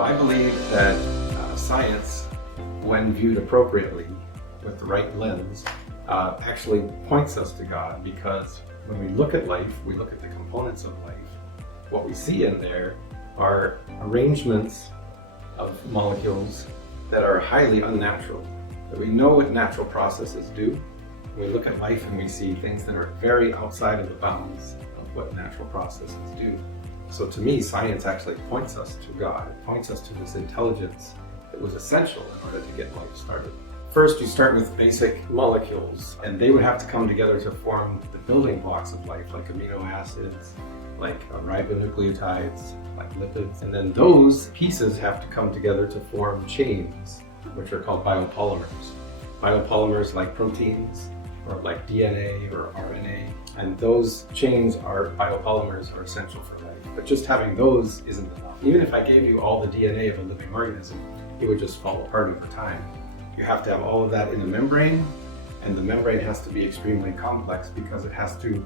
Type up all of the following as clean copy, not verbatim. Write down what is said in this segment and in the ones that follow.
So I believe that science, when viewed appropriately with the right lens, actually points us to God, because when we look at life, we look at the components of life. What we see in there are arrangements of molecules that are highly unnatural, that we know what natural processes do. We look at life and we see things that are very outside of the bounds of what natural processes do. So to me, science actually points us to God. It points us to this intelligence that was essential in order to get life started. First, you start with basic molecules, and they would have to come together to form the building blocks of life, like amino acids, like ribonucleotides, like lipids. And then those pieces have to come together to form chains, which are called biopolymers. Biopolymers like proteins, or like DNA or RNA. And those chains biopolymers are essential for life. But just having those isn't enough. Even if I gave you all the DNA of a living organism, it would just fall apart over time. You have to have all of that in a membrane, and the membrane has to be extremely complex because it has to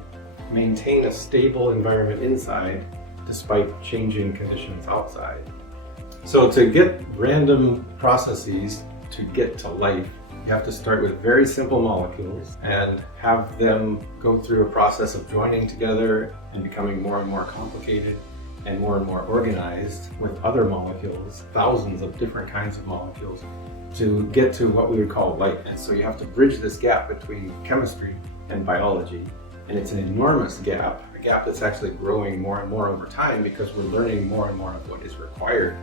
maintain a stable environment inside despite changing conditions outside. So to get random processes to get to life, you have to start with very simple molecules and have them go through a process of joining together and becoming more and more complicated and more organized with other molecules, thousands of different kinds of molecules, to get to what we would call life. And so you have to bridge this gap between chemistry and biology. And it's an enormous gap, a gap that's actually growing more and more over time because we're learning more and more of what is required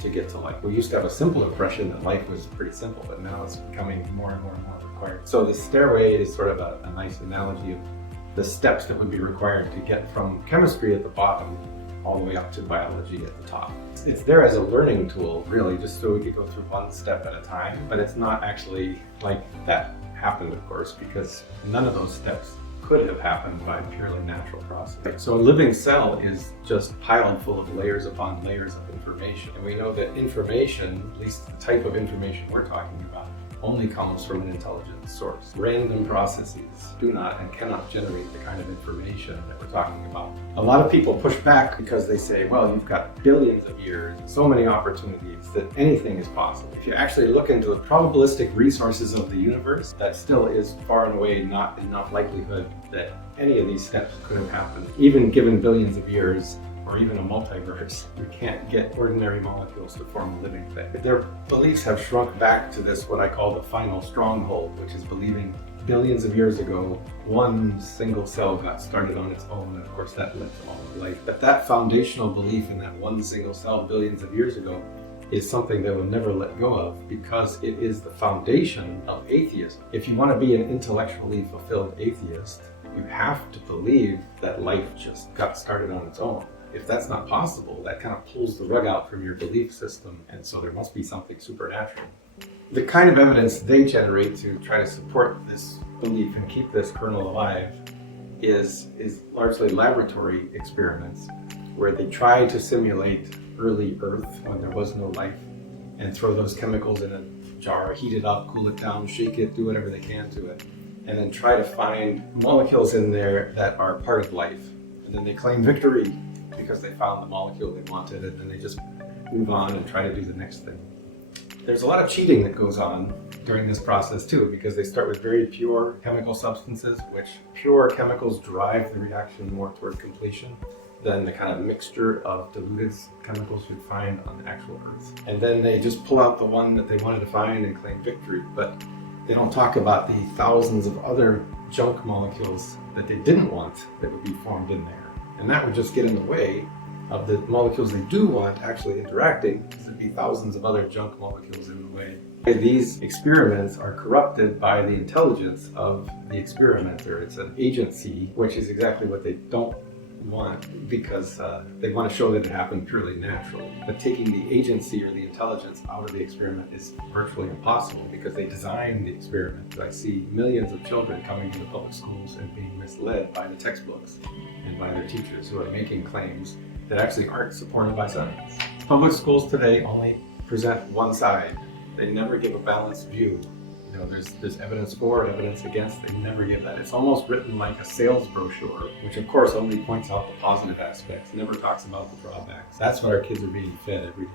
to get to life. We used to have a simple impression that life was pretty simple, but now it's becoming more and more required. So the stairway is sort of a nice analogy of the steps that would be required to get from chemistry at the bottom all the way up to biology at the top. It's there as a learning tool, really, just so we could go through one step at a time, but it's not actually like that happened, of course, because none of those steps could have happened by purely natural process. So a living cell is just piled full of layers upon layers of information. And we know that information, at least the type of information we're talking about, only comes from an intelligent source. Random processes do not and cannot generate the kind of information that we're talking about. A lot of people push back because they say, well, you've got billions of years, so many opportunities that anything is possible. If you actually look into the probabilistic resources of the universe, that still is far and away not enough likelihood that any of these steps could have happened. Even given billions of years, or even a multiverse, you can't get ordinary molecules to form a living thing. Their beliefs have shrunk back to this, what I call the final stronghold, which is believing billions of years ago, one single cell got started on its own, and of course that led to all of life. But that foundational belief in that one single cell billions of years ago is something they will never let go of, because it is the foundation of atheism. If you want to be an intellectually fulfilled atheist, you have to believe that life just got started on its own. If that's not possible, that kind of pulls the rug out from your belief system, and so there must be something supernatural. The kind of evidence they generate to try to support this belief and keep this kernel alive is largely laboratory experiments where they try to simulate early Earth when there was no life and throw those chemicals in a jar, heat it up, cool it down, shake it, do whatever they can to it, and then try to find molecules in there that are part of life. And then they claim victory because they found the molecule they wanted, and then they just move on and try to do the next thing. There's a lot of cheating that goes on during this process too, because they start with very pure chemical substances, which pure chemicals drive the reaction more toward completion than the kind of mixture of diluted chemicals you'd find on the actual Earth. And then they just pull out the one that they wanted to find and claim victory, but they don't talk about the thousands of other junk molecules that they didn't want that would be formed in there. And that would just get in the way of the molecules they do want actually interacting, because there'd be thousands of other junk molecules in the way. These experiments are corrupted by the intelligence of the experimenter. It's an agency, which is exactly what they don't want, because they want to show that it happened purely naturally. But taking the agency or the intelligence out of the experiment is virtually impossible, because they designed the experiment. I see millions of children coming to the public schools and being misled by the textbooks and by their teachers who are making claims that actually aren't supported by science. Public schools today only present one side. They never give a balanced view. You know, there's evidence for, evidence against. They never give that. It's almost written like a sales brochure, which of course only points out the positive aspects, never talks about the drawbacks. That's what our kids are being fed every day.